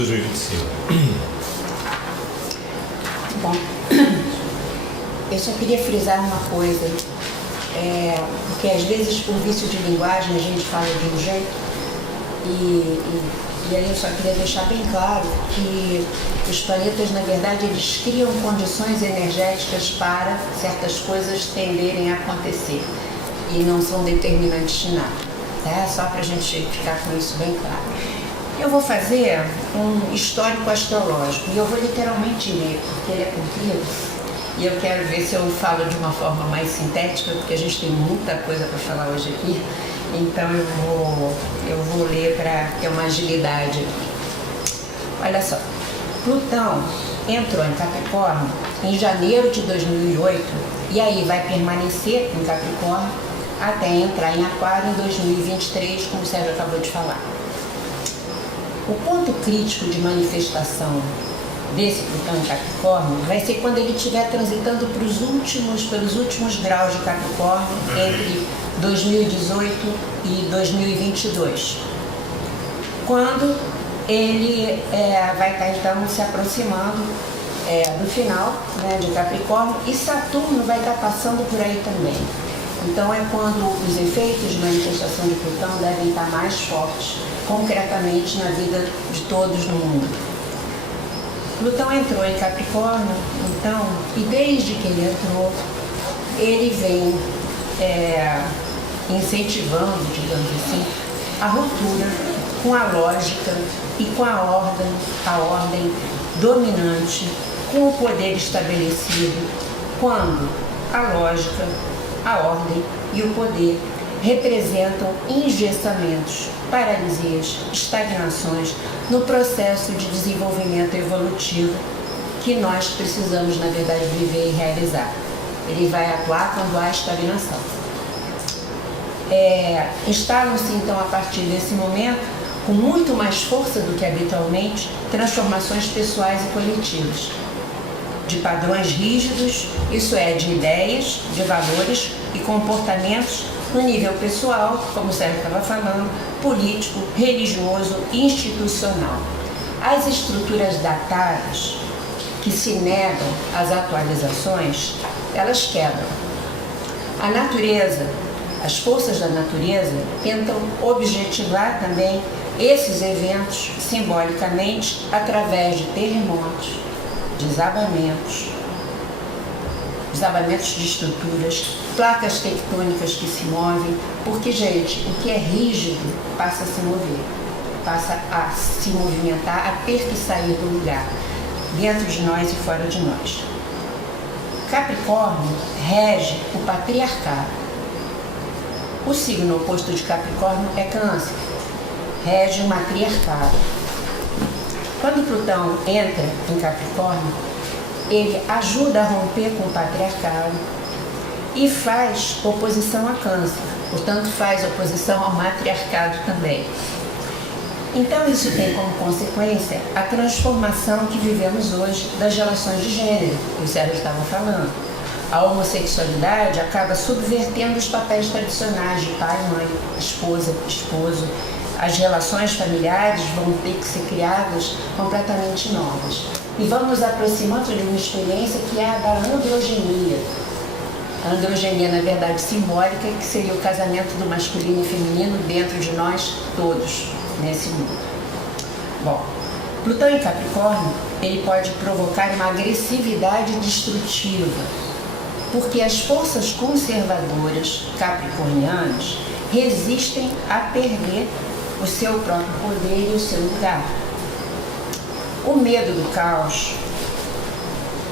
2025. Bom, eu só queria frisar uma coisa, porque às vezes por vício de linguagem a gente fala de um jeito e aí eu só queria deixar bem claro que os planetas, na verdade, eles criam condições energéticas para certas coisas tenderem a acontecer e não são determinantes de nada, tá? Só para a gente ficar com isso bem claro. Eu vou fazer um histórico astrológico e eu vou literalmente ler, porque ele é comprido e eu quero ver se eu falo de uma forma mais sintética, porque a gente tem muita coisa para falar hoje aqui, então eu vou ler para ter uma agilidade aqui. Olha só, Plutão entrou em Capricórnio em janeiro de 2008 e aí vai permanecer em Capricórnio até entrar em Aquário em 2023, como o Sérgio acabou de falar. O ponto crítico de manifestação desse Plutão em Capricórnio vai ser quando ele estiver transitando pelos últimos graus de Capricórnio entre 2018 e 2022, quando ele vai estar então se aproximando do final, né, de Capricórnio, e Saturno vai estar passando por aí também. Então é quando os efeitos de manifestação de Plutão devem estar mais fortes, concretamente na vida de todos no mundo. Plutão entrou em Capricórnio, então, e desde que ele entrou, ele vem incentivando, digamos assim, a ruptura com a lógica e com a ordem dominante, com o poder estabelecido, quando a lógica, a ordem e o poder representam engessamentos, paralisias, estagnações no processo de desenvolvimento evolutivo que nós precisamos, na verdade, viver e realizar. Ele vai atuar quando há estagnação. Instalam-se, então, a partir desse momento, com muito mais força do que habitualmente, transformações pessoais e coletivas, de padrões rígidos, isso é, de ideias, de valores e comportamentos no nível pessoal, como o Sérgio estava falando, político, religioso e institucional. As estruturas datadas que se negam às atualizações, elas quebram. A natureza, as forças da natureza tentam objetivar também esses eventos simbolicamente através de terremotos, desabamentos de estruturas, placas tectônicas que se movem, porque, gente, o que é rígido passa a se mover, passa a se movimentar, a ter que sair do lugar, dentro de nós e fora de nós. Capricórnio rege o patriarcado. O signo oposto de Capricórnio é Câncer, rege o matriarcado. Quando Plutão entra em Capricórnio, ele ajuda a romper com o patriarcado e faz oposição a Câncer, portanto faz oposição ao matriarcado também. Então isso tem como consequência a transformação que vivemos hoje das relações de gênero, que o Sérgio estava falando. A homossexualidade acaba subvertendo os papéis tradicionais de pai, mãe, esposa, esposo. As relações familiares vão ter que ser criadas completamente novas. E vamos nos aproximando de uma experiência que é a da androgenia. A androgenia, na verdade, simbólica, que seria o casamento do masculino e feminino dentro de nós todos, nesse mundo. Bom, Plutão em Capricórnio, ele pode provocar uma agressividade destrutiva, porque as forças conservadoras capricornianas resistem a perder o seu próprio poder e o seu lugar. O medo do caos,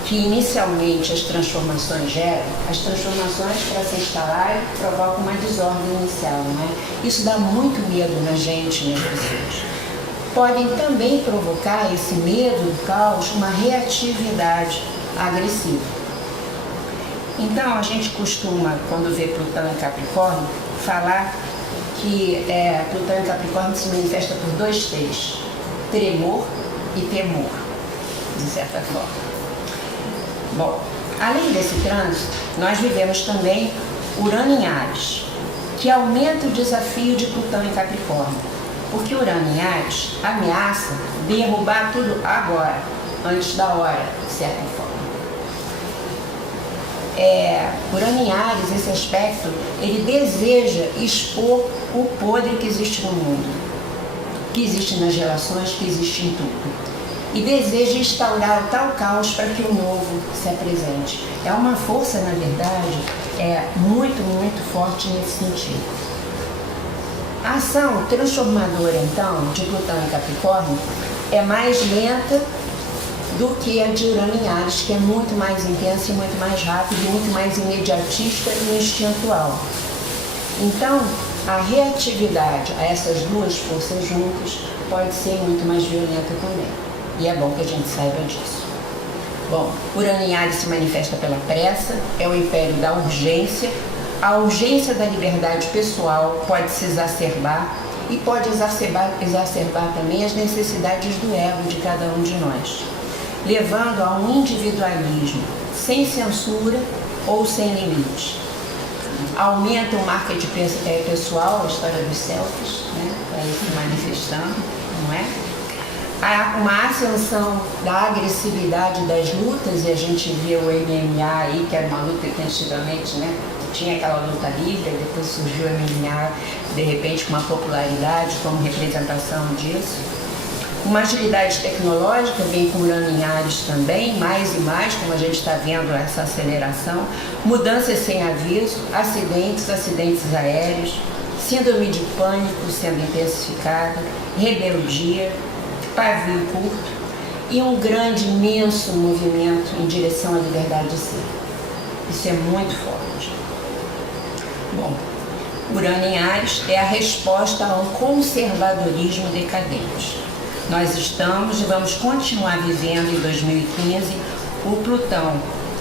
que inicialmente as transformações geram, as transformações, para se instalarem, provocam uma desordem inicial, não é? Isso dá muito medo na gente, nas pessoas. Podem também provocar esse medo do caos, uma reatividade agressiva. Então, a gente costuma, quando vê Plutão em Capricórnio, falar que Plutão em Capricórnio se manifesta por dois T's: tremor e temor, de certa forma. Bom, além desse trânsito, nós vivemos também Urano em Áries, que aumenta o desafio de Plutão em Capricórnio. Porque Urano em Áries ameaça derrubar tudo agora, antes da hora, de certa forma. Urano em Áries, esse aspecto, ele deseja expor o podre que existe no mundo, que existe nas relações, que existe em tudo. E deseja instaurar o tal caos para que o novo se apresente. É uma força, na verdade, muito, muito forte nesse sentido. A ação transformadora, então, de Plutão em Capricórnio é mais lenta do que a de Urano em Áries, que é muito mais intensa e muito mais rápida, e muito mais imediatista e instintual. Então, a reatividade a essas duas forças juntas pode ser muito mais violenta também. E é bom que a gente saiba disso. Bom, Urano em Áries se manifesta pela pressa, é o império da urgência. A urgência da liberdade pessoal pode se exacerbar e pode exacerbar também as necessidades do ego de cada um de nós, levando a um individualismo sem censura ou sem limite. Aumenta o marketing pessoal, a história dos selfies, né? Vai se manifestando, não é? Há uma ascensão da agressividade das lutas, e a gente vê o MMA aí, que era uma luta que antigamente, né, tinha aquela luta livre, depois surgiu o MMA, de repente, com uma popularidade como representação disso. Uma agilidade tecnológica vem com Urano em Áries também, mais e mais, como a gente está vendo essa aceleração. Mudanças sem aviso, acidentes aéreos, síndrome de pânico sendo intensificada, rebeldia, pavio curto e um grande, imenso movimento em direção à liberdade de ser. Isso é muito forte. Bom, Urano em Áries é a resposta a um conservadorismo decadente. Nós estamos e vamos continuar vivendo em 2015 o Plutão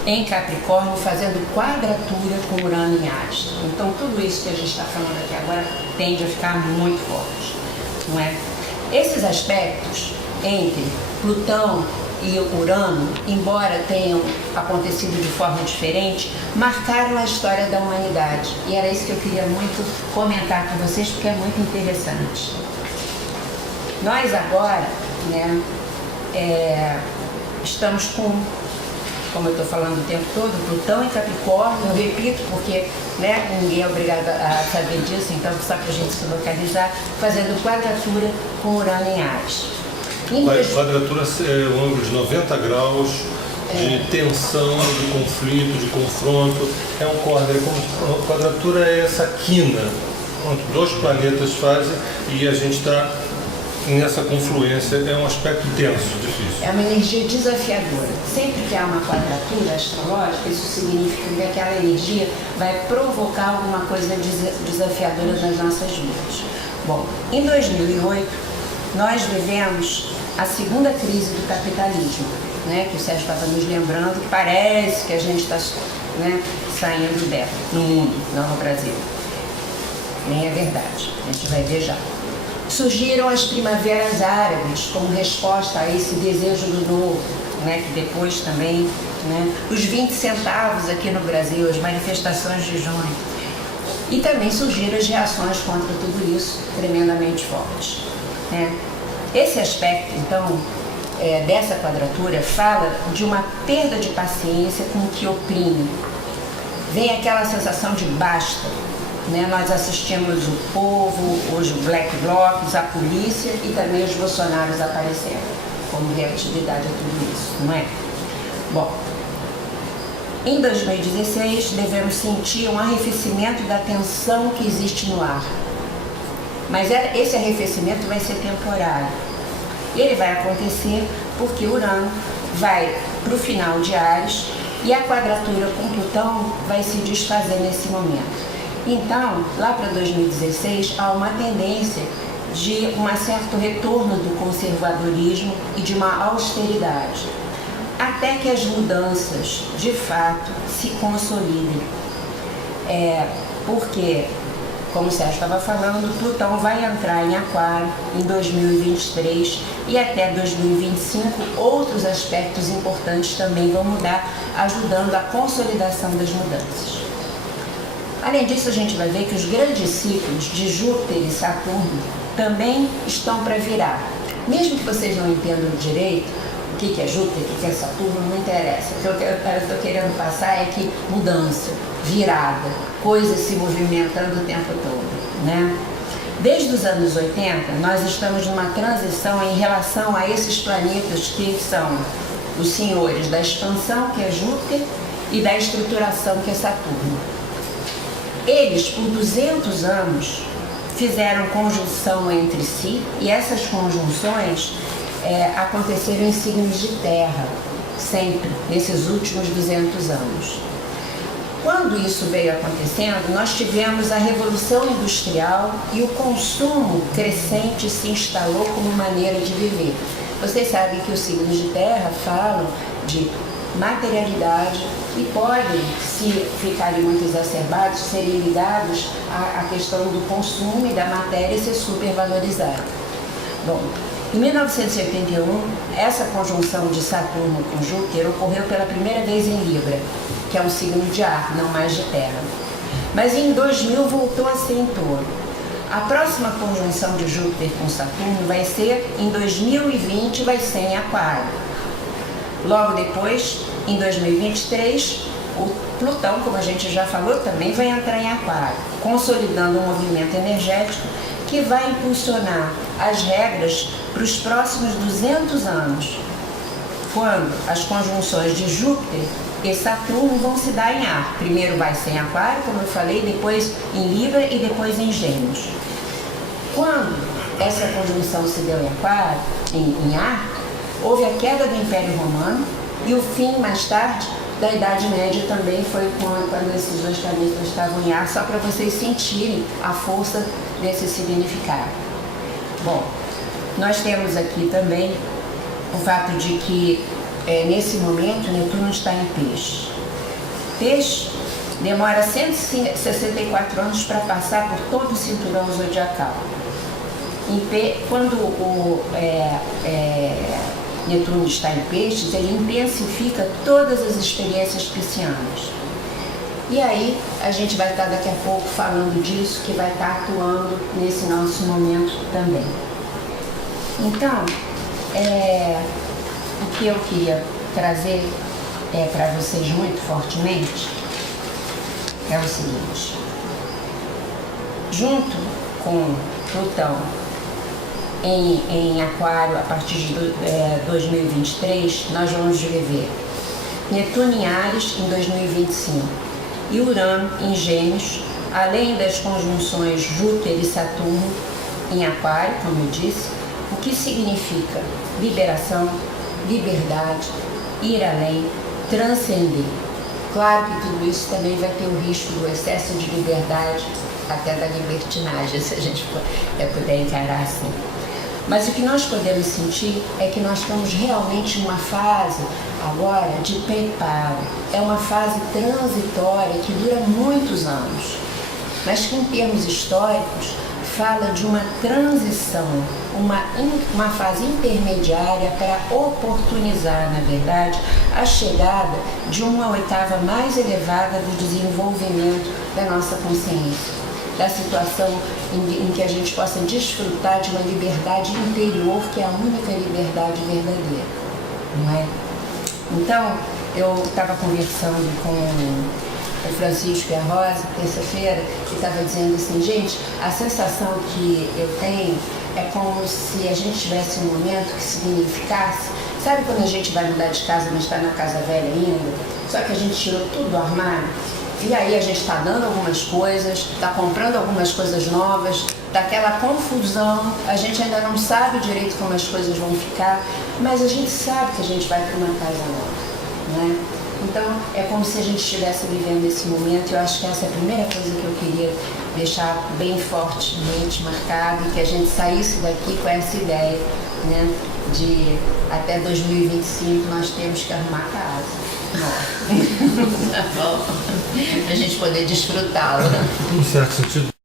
em Capricórnio fazendo quadratura com Urano em Áries. Então tudo isso que a gente está falando aqui agora tende a ficar muito forte, não é? Esses aspectos entre Plutão e Urano, embora tenham acontecido de forma diferente, marcaram a história da humanidade. E era isso que eu queria muito comentar com vocês, porque é muito interessante. Nós agora, né, estamos com, como eu estou falando o tempo todo, Plutão em Capricórnio, eu repito porque, né, ninguém é obrigado a saber disso, então só para a gente se localizar, fazendo quadratura com Urano em Áries. Quadratura é um ângulo de 90 graus de tensão, de conflito, de confronto. É um córner, como a quadratura é essa quina, onde dois planetas fazem e a gente está nessa confluência. É um aspecto tenso, difícil. É uma energia desafiadora. Sempre que há uma quadratura astrológica, isso significa que aquela energia vai provocar alguma coisa desafiadora nas nossas vidas. Bom, em 2008, nós vivemos a segunda crise do capitalismo, né, que o Sérgio estava nos lembrando, que parece que a gente está, né, saindo dela, no mundo, não no Brasil. Nem é verdade, a gente vai ver já. Surgiram as primaveras árabes como resposta a esse desejo do novo, né, que depois também, né, os 20 centavos aqui no Brasil, as manifestações de junho. E também surgiram as reações contra tudo isso, tremendamente fortes, né? Esse aspecto, então, dessa quadratura fala de uma perda de paciência com o que oprime. Vem aquela sensação de basta, né? Nós assistimos o povo, os Black Blocs, a polícia e também os Bolsonaros aparecendo como reatividade a tudo isso, não é? Bom, em 2016 devemos sentir um arrefecimento da tensão que existe no ar. Mas esse arrefecimento vai ser temporário. Ele vai acontecer porque Urano vai para o final de Áries e a quadratura com Plutão vai se desfazer nesse momento. Então, lá para 2016, há uma tendência de um certo retorno do conservadorismo e de uma austeridade, até que as mudanças, de fato, se consolidem. Porque, como o Sérgio estava falando, Plutão vai entrar em Aquário em 2023 e até 2025 outros aspectos importantes também vão mudar, ajudando a consolidação das mudanças. Além disso, a gente vai ver que os grandes ciclos de Júpiter e Saturno também estão para virar. Mesmo que vocês não entendam direito o que é Júpiter, o que é Saturno, não interessa. O que eu estou querendo passar é que mudança, virada, coisas se movimentando o tempo todo, né? Desde os anos 80, nós estamos numa transição em relação a esses planetas que são os senhores da expansão, que é Júpiter, e da estruturação, que é Saturno. Eles, por 200 anos, fizeram conjunção entre si, e essas conjunções aconteceram em signos de terra, sempre, nesses últimos 200 anos. Quando isso veio acontecendo, nós tivemos a Revolução Industrial e o consumo crescente se instalou como maneira de viver. Vocês sabem que os signos de terra falam de materialidade e podem, se ficarem muito exacerbados, serem ligados à questão do consumo e da matéria ser supervalorizada. Bom, em 1981, essa conjunção de Saturno com Júpiter ocorreu pela primeira vez em Libra, que é um signo de ar, não mais de terra. Mas em 2000 voltou a ser em Touro. A próxima conjunção de Júpiter com Saturno vai ser em 2020, vai ser em Aquário. Logo depois, em 2023, o Plutão, como a gente já falou, também vai entrar em Aquário, consolidando um movimento energético que vai impulsionar as regras para os próximos 200 anos, quando as conjunções de Júpiter e Saturno vão se dar em ar. Primeiro vai ser em Aquário, como eu falei, depois em Libra e depois em Gêmeos. Quando essa conjunção se deu em Aquário, em ar, houve a queda do Império Romano e o fim, mais tarde, da Idade Média também foi quando esses dois planetas estavam em ar, só para vocês sentirem a força desse significado. Bom, nós temos aqui também o fato de que nesse momento Netuno está em Peixe. Peixe demora 164 anos para passar por todo o cinturão zodiacal. Quando o Netuno está em Peixes, ele intensifica todas as experiências piscianas. E aí a gente vai estar daqui a pouco falando disso, que vai estar atuando nesse nosso momento também. Então, o que eu queria trazer para vocês muito fortemente é o seguinte: junto com Plutão em Aquário, a partir de 2023, nós vamos viver Netuno em Áries em 2025 e Urano em Gêmeos, além das conjunções Júpiter e Saturno em Aquário, como eu disse, o que significa liberação, liberdade, ir além, transcender. Claro que tudo isso também vai ter o risco do excesso de liberdade, até da libertinagem, se a gente puder encarar assim. Mas o que nós podemos sentir é que nós estamos realmente numa fase agora de preparo. É uma fase transitória que dura muitos anos, mas que em termos históricos fala de uma transição, uma fase intermediária para oportunizar, na verdade, a chegada de uma oitava mais elevada do desenvolvimento da nossa consciência, da situação em que a gente possa desfrutar de uma liberdade interior, que é a única liberdade verdadeira, não é? Então, eu estava conversando com o Francisco e a Rosa, terça-feira, que estava dizendo assim, gente, a sensação que eu tenho é como se a gente tivesse um momento que significasse, sabe quando a gente vai mudar de casa, mas está na casa velha ainda, só que a gente tirou tudo do armário, e aí a gente está dando algumas coisas, está comprando algumas coisas novas, daquela confusão, a gente ainda não sabe direito como as coisas vão ficar, mas a gente sabe que a gente vai para uma casa nova, né? Então, é como se a gente estivesse vivendo esse momento, e eu acho que essa é a primeira coisa que eu queria deixar bem fortemente marcado, e que a gente saísse daqui com essa ideia, né, de até 2025 nós temos que arrumar casa. Tá bom? A gente poder desfrutá-la. Em certo sentido.